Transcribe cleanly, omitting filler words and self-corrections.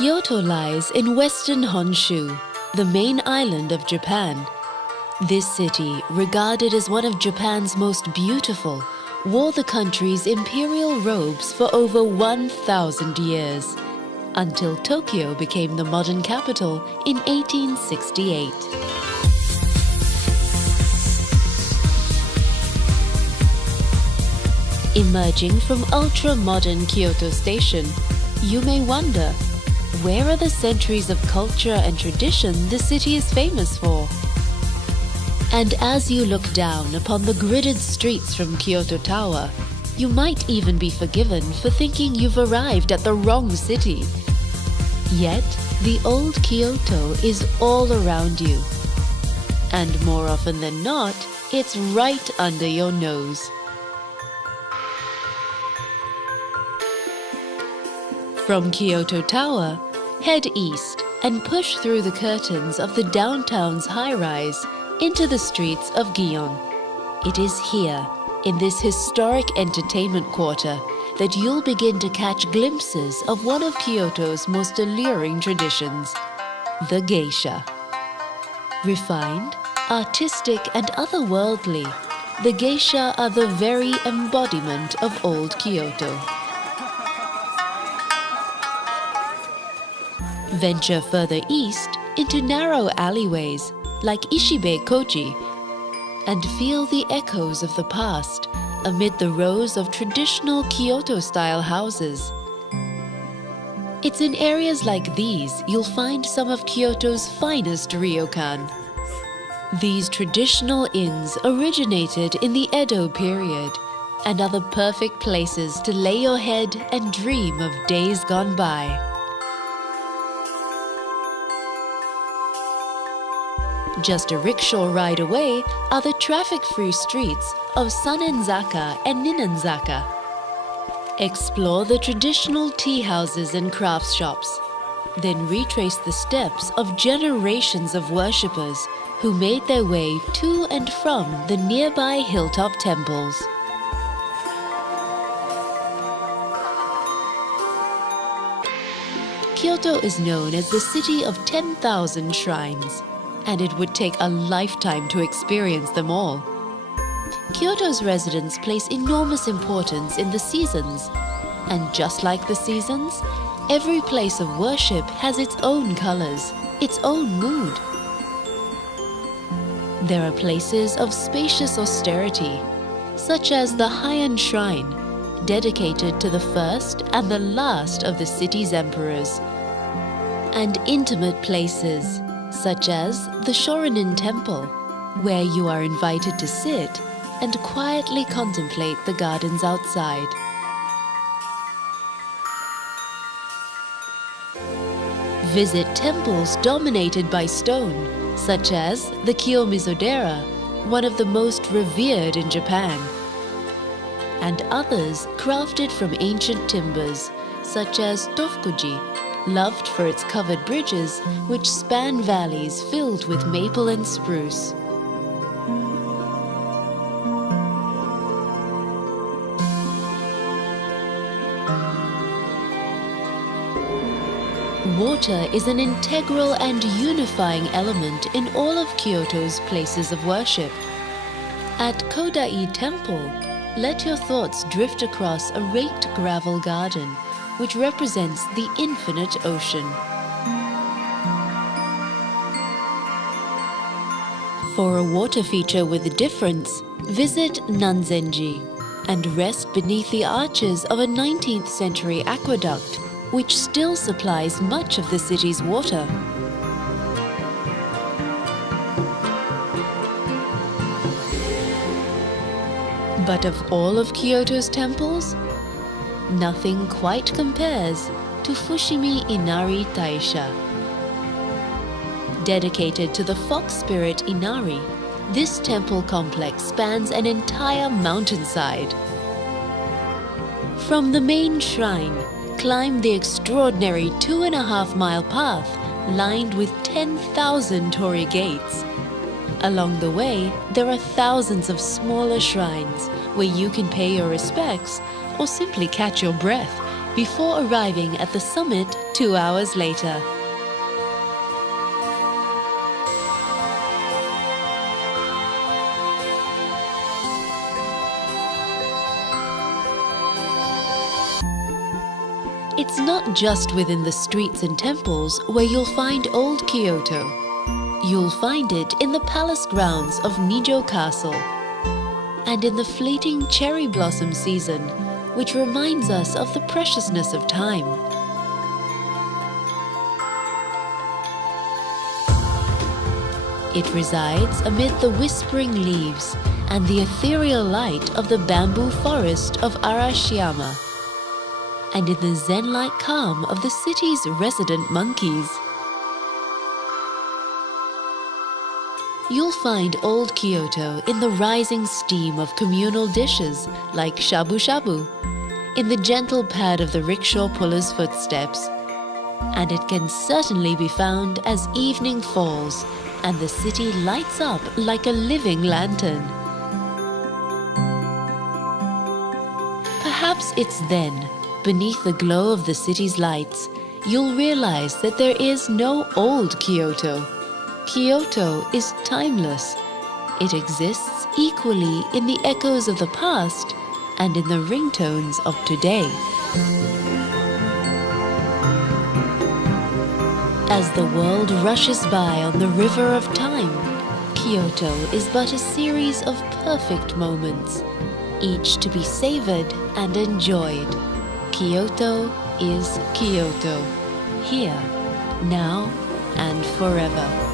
Kyoto lies in western Honshu, the main island of Japan. This city, regarded as one of Japan's most beautiful, wore the country's imperial robes for over 1,000 years, until Tokyo became the modern capital in 1868. Emerging from ultra-modern Kyoto Station, you may wonder, where are the centuries of culture and tradition the city is famous for? And as you look down upon the gridded streets from Kyoto Tower, you might even be forgiven for thinking you've arrived at the wrong city. Yet, the old Kyoto is all around you. And more often than not, it's right under your nose. From Kyoto Tower, head east and push through the curtains of the downtown's high-rise into the streets of Gion. It is here, in this historic entertainment quarter, that you'll begin to catch glimpses of one of Kyoto's most alluring traditions, the geisha. Refined, artistic, and otherworldly, the geisha are the very embodiment of old Kyoto. Venture further east into narrow alleyways like Ishibe Koji and feel the echoes of the past amid the rows of traditional Kyoto-style houses. It's in areas like these you'll find some of Kyoto's finest ryokan. These traditional inns originated in the Edo period and are the perfect places to lay your head and dream of days gone by. Just a rickshaw ride away are the traffic-free streets of Sanenzaka and Ninenzaka. Explore the traditional tea houses and crafts shops, then retrace the steps of generations of worshippers who made their way to and from the nearby hilltop temples. Kyoto is known as the city of 10,000 shrines, and it would take a lifetime to experience them all. Kyoto's residents place enormous importance in the seasons, and just like the seasons, every place of worship has its own colors, its own mood. There are places of spacious austerity, such as the Heian Shrine, dedicated to the first and the last of the city's emperors, and intimate places, such as the Shorin Temple, where you are invited to sit and quietly contemplate the gardens outside. Visit temples dominated by stone, such as the Kiyomizu-dera, one of the most revered in Japan, and others crafted from ancient timbers, such as Tofukuji, loved for its covered bridges which span valleys filled with maple and spruce. Water is an integral and unifying element in all of Kyoto's places of worship. At Kodai Temple, let your thoughts drift across a raked gravel garden which represents the infinite ocean. For a water feature with a difference, visit Nanzenji and rest beneath the arches of a 19th century aqueduct which still supplies much of the city's water. But of all of Kyoto's temples, nothing quite compares to Fushimi Inari Taisha. Dedicated to the fox spirit Inari, this temple complex spans an entire mountainside. From the main shrine, climb the extraordinary 2.5-mile path lined with 10,000 torii gates. Along the way, there are thousands of smaller shrines where you can pay your respects or simply catch your breath before arriving at the summit 2 hours later. It's not just within the streets and temples where you'll find old Kyoto. You'll find it in the palace grounds of Nijo Castle and in the fleeting cherry blossom season, which reminds us of the preciousness of time. It resides amid the whispering leaves and the ethereal light of the bamboo forest of Arashiyama, and in the zen-like calm of the city's resident monkeys. You'll find old Kyoto in the rising steam of communal dishes like shabu-shabu, in the gentle pad of the rickshaw puller's footsteps, and it can certainly be found as evening falls and the city lights up like a living lantern. Perhaps it's then, beneath the glow of the city's lights, you'll realize that there is no old Kyoto. Kyoto is timeless. It exists equally in the echoes of the past and in the ringtones of today. As the world rushes by on the river of time, Kyoto is but a series of perfect moments, each to be savored and enjoyed. Kyoto is Kyoto, here, now, and forever.